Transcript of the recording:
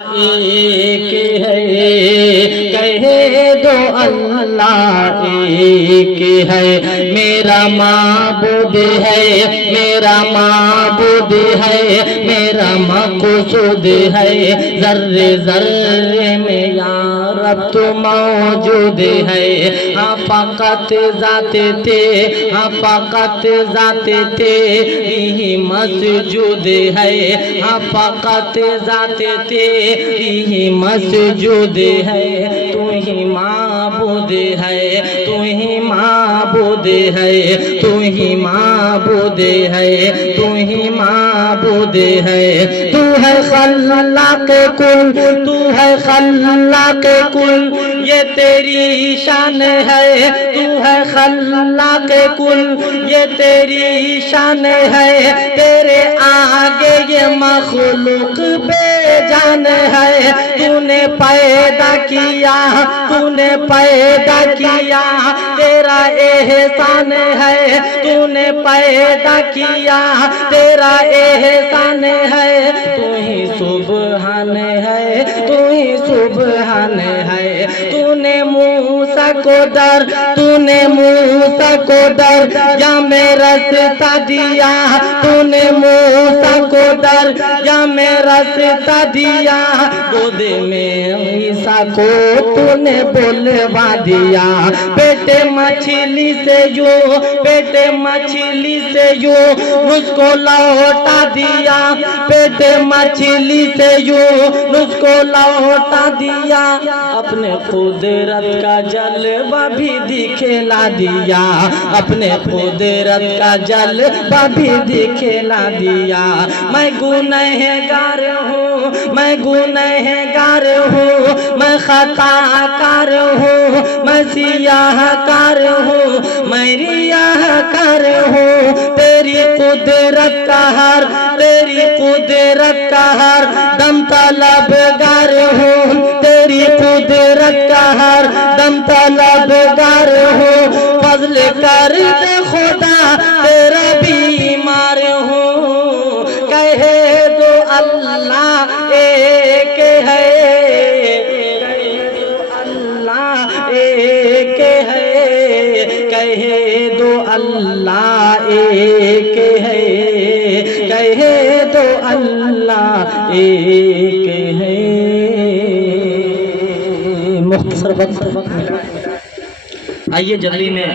ایک ہے کہہ دو اللہ ایک ہے، میرا معبود ہے، میرا معبود ہے، میرا مقصود ہے، ذرے ذرے میں یا رب تو موجود ہے۔ ہاں فقط ذات تے، ہاں فقط ذات تیری مسجود ہے، ہاں فقط ذات تیری مسجود ہے، تو ہی معبود ہے، تو ہی معبود ہے، تو ہی معبود ہے، تو ہی معبود ہے۔ تو ہے خلاق کل، تو ہے خلاق کل، یہ تیری شان ہے، تو ہے خلاق کل، یہ تیری شان ہے، تیرے آگے یہ مخلوق بے جان ہے۔ تو نے پیدا کیا، تو نے پیدا کیا، تیرا احسان ہے، تو نے پیدا کیا، تیرا احسان ہے، تو ہی سبحان ہے، تو ہی سبحان ہے۔ تو نے موسیٰ کو در، تو نے موسیٰ کو در یا میں رستہ دیا، تو نے موسیٰ کو در یا میں رستہ دیا، گود میں عیسیٰ کو تو نے بلوا دیا۔ بیٹے مچھلی سے یوں، بیٹے مچھلی سے یوں مجھ کو لوٹا دیا، بیٹے مچھلی سے یوں مجھ کو لوٹا دیا، اپنے قدرت کا جلوہ بھی دکھلا دیا، اپنے قدرت کا جلوہ بھی دکھلا دیا۔ میں گنہگار ہوں، میں گنہگار ہوں، میں خطا کار ہوں، میں سیاہ کار ہوں، میں ریاہ کار ہوں، تیری قدرت کا ہر، تیری قدرت کا ہر دم طلبگار ہوں، تیری قدرت کا ہر دم طلبگار ہوں، فضل کر دے خدا تیرا بیمار ہوں، کہہ دو اللہ ایک ہے، اللہ ایک ہے، کہہ دو اللہ ایک ہے، کہہ دو اللہ ایک ہے۔ مختصر وقت، آئیے جلدی میں